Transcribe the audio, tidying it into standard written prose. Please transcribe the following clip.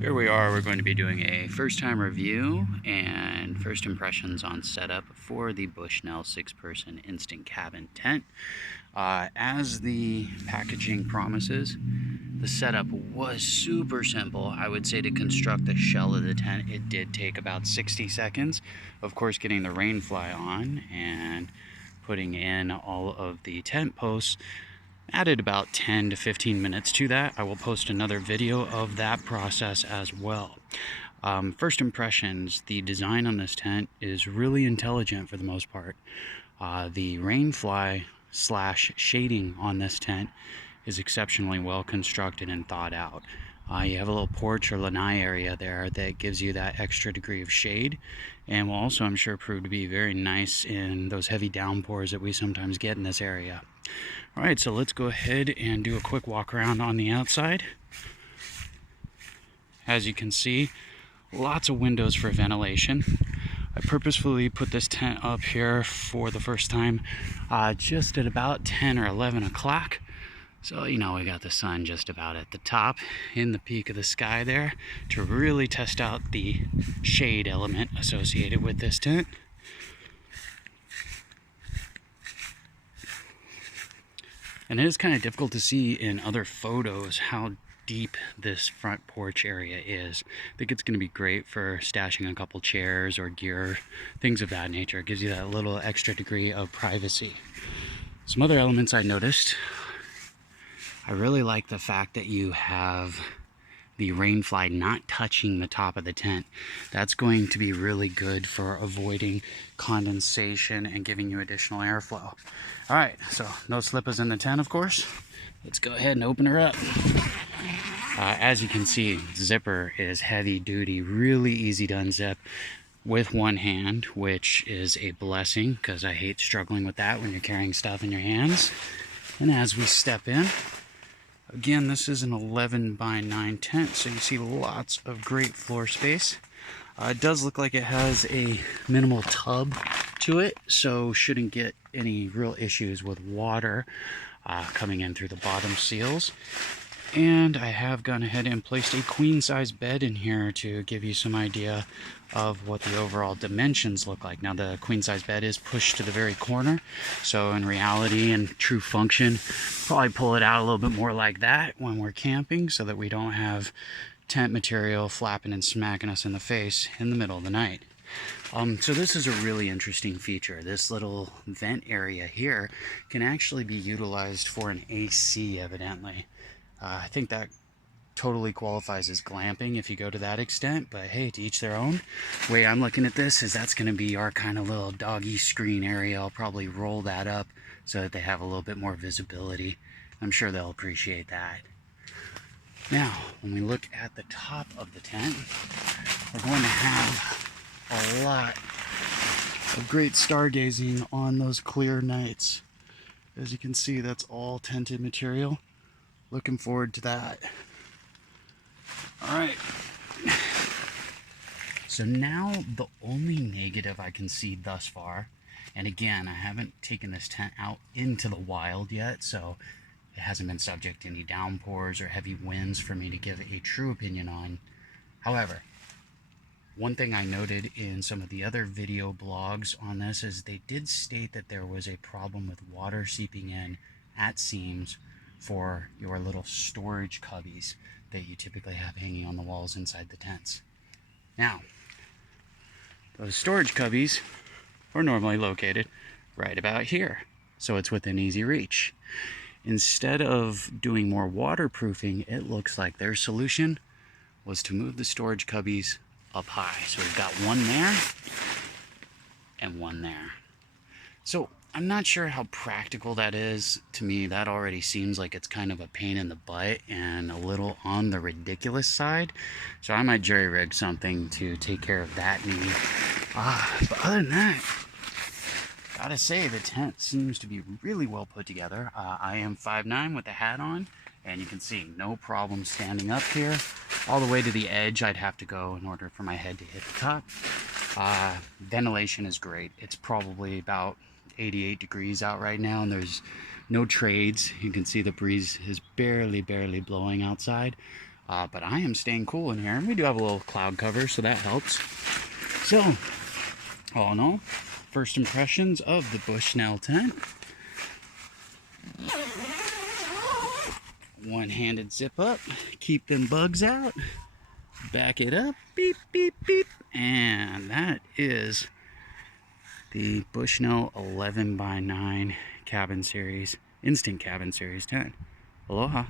Here we are, we're going to be doing a first time review and first impressions on setup for the Bushnell 6-person instant cabin tent. As the packaging promises, the setup was super simple. I would say to construct the shell of the tent, it did take about 60 seconds. Of course, getting the rain fly on and putting in all of the tent posts added about 10 to 15 minutes to that. I will post another video of that process as well. First impressions, the design on this tent is really intelligent for the most part. The rainfly / shading on this tent is exceptionally well constructed and thought out. You have a little porch or lanai area there that gives you that extra degree of shade, and will also, I'm sure, prove to be very nice in those heavy downpours that we sometimes get in this area. Alright, so let's go ahead and do a quick walk around on the outside. As you can see, lots of windows for ventilation. I purposefully put this tent up here for the first time just at about 10 or 11 o'clock. So, we got the sun just about at the top in the peak of the sky there to really test out the shade element associated with this tent. And it is kind of difficult to see in other photos how deep this front porch area is. I think it's going to be great for stashing a couple chairs or gear, things of that nature. It gives you that little extra degree of privacy. Some other elements I noticed. I really like the fact that you have the rainfly not touching the top of the tent. That's going to be really good for avoiding condensation and giving you additional airflow. All right, so no slippers in the tent, of course. Let's go ahead and open her up. As you can see, zipper is heavy duty, really easy to unzip with one hand, which is a blessing because I hate struggling with that when you're carrying stuff in your hands. And as we step in, again, this is an 11 by 9 tent, so you see lots of great floor space. It does look like it has a minimal tub to it, so shouldn't get any real issues with water coming in through the bottom seals. And I have gone ahead and placed a queen size bed in here to give you some idea of what the overall dimensions look like. Now, the queen size bed is pushed to the very corner, so in reality and true function, probably pull it out a little bit more like that when we're camping so that we don't have tent material flapping and smacking us in the face in the middle of the night. So this is a really interesting feature. This little vent area here can actually be utilized for an AC, evidently. I think that totally qualifies as glamping if you go to that extent, but hey, to each their own. The way I'm looking at this is that's going to be our kind of little doggy screen area. I'll probably roll that up so that they have a little bit more visibility. I'm sure they'll appreciate that. Now, when we look at the top of the tent, we're going to have a lot of great stargazing on those clear nights. As you can see, that's all tented material. Looking forward to that. All right. So now the only negative I can see thus far, and again, I haven't taken this tent out into the wild yet, so it hasn't been subject to any downpours or heavy winds for me to give a true opinion on. However, one thing I noted in some of the other video blogs on this is they did state that there was a problem with water seeping in at seams for your little storage cubbies that you typically have hanging on the walls inside the tents. Now, those storage cubbies are normally located right about here, so it's within easy reach. Instead of doing more waterproofing, it looks like their solution was to move the storage cubbies up high. So we've got one there and one there. So I'm not sure how practical that is. To me, that already seems like it's kind of a pain in the butt and a little on the ridiculous side. So I might jerry rig something to take care of that need. But other than that, gotta say the tent seems to be really well put together. I am 5'9" with the hat on, and you can see no problem standing up here. All the way to the edge I'd have to go in order for my head to hit the top. Ventilation is great. It's probably about 88 degrees out right now, and there's no trades. You can see the breeze is barely blowing outside. But I am staying cool in here, and we do have a little cloud cover, so that helps. So, all in all, first impressions of the Bushnell tent. One-handed zip up, keep them bugs out, back it up, beep, beep, beep, and that is the Bushnell 11x9 cabin series, instant cabin series tent. Aloha.